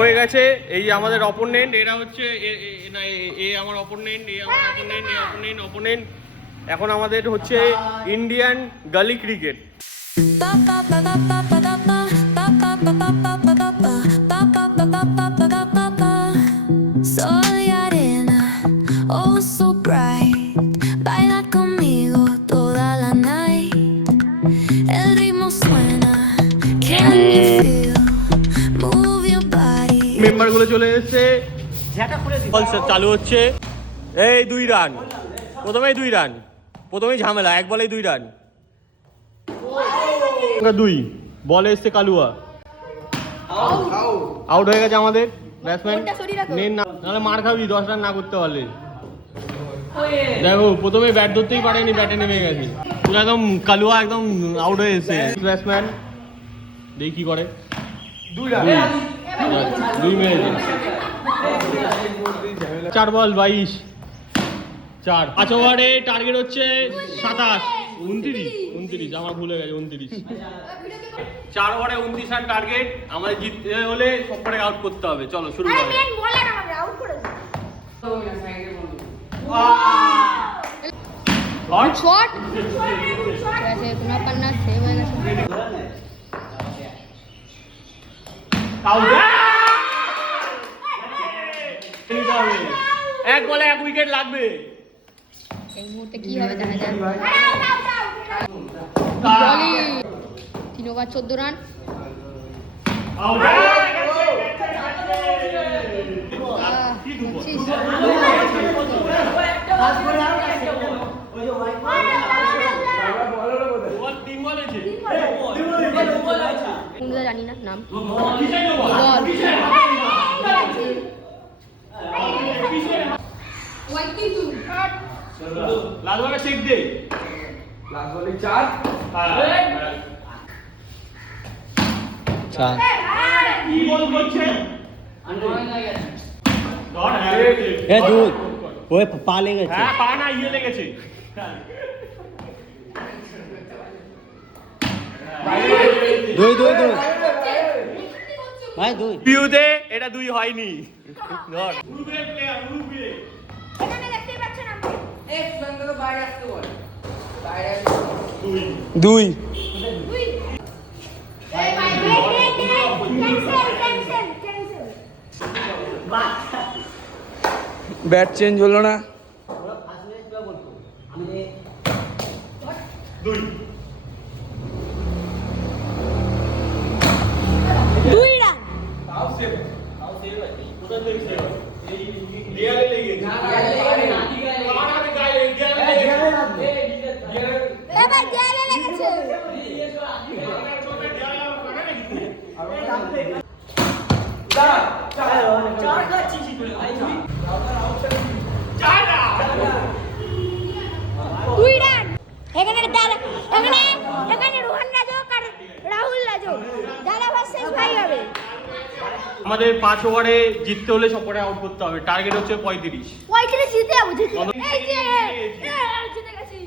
হয়ে গেছে। এই যে আমাদের অপোনেন্ট, এরা হচ্ছে না এ আমার অপোনেন্ট, এ আমার অপোনেন্ট, এ অপোনেন্ট অপোনেন্ট। এখন আমাদের হচ্ছে ইন্ডিয়ান গালি ক্রিকেট। মেম্বার গুলো চলে এসেছে, চালু হচ্ছে। এই 2 রান, প্রথমেই 2 রান, প্রথমেই ঝামেলা, এক বলেই 2 রান। 2 বলে এসছে কালুয়া, আউট হয়ে গেছে আমাদের ব্যাটসম্যান। নেন না, নাহলে মার খাবি 10 রান না করতে পারলে। দেখো প্রথমে ব্যাট ধরতেই পারেনি, ব্যাটে নেমে গেছে পুরো একদম। কালুয়া একদম আউট হয়ে এসছে ব্যাটসম্যান। দেখি কি করে। 2 মেরেছে, 4 বল 22, 4। 5 ওভারে টার্গেট হচ্ছে 27, 29 আমার ভুলে গেছে 29। 4 ওভারে 29 রান টার্গেট। আমাদের জিততে হলে সবকটাকে আউট করতে হবে। চলো শুরু করো। এক বলে 1 উইকেট লাগবে। এই মুহূর্তে কি হবে দেখা যায়। 3 ওভার 14 রান। জানি না নাম। লাল বলে চেক দে, লাল বলে 4। কি বল করছে? এ দুই ওই পা লেগেছে। হ্যাঁ পা না, ইয়ে লেগেছে। 2 ভাই 2 পিউতে এটা 2 হয়নি। ধর উরুগুয়ে প্লেয়ার, উরুগুয়ে এখানে দেখতেই পাচ্ছেন আপনি। এক সঙ্গে তো বাইরে আসতে বল, বাইরে আসতে 2 এই ভাই ক্যান্সেল। ব্যাট চেঞ্জ হলো না। 2 রান। তাও সেভ আছে। কোথা থেকে সেভ আছে? এই লেয়ারে লেগে গেছে। না গায়ে লেগেছে। এবার গেলে লেগেছে। এখানে রোহন রাজক আর রাহুল রাজক যারা ভার্সেস ভাই হবে। আমাদের 5 ওভারে জিততে হলে সবকটা আউট করতে হবে। টার্গেট হচ্ছে 35। জিতে যাবো। এই যে জিতে গেছি।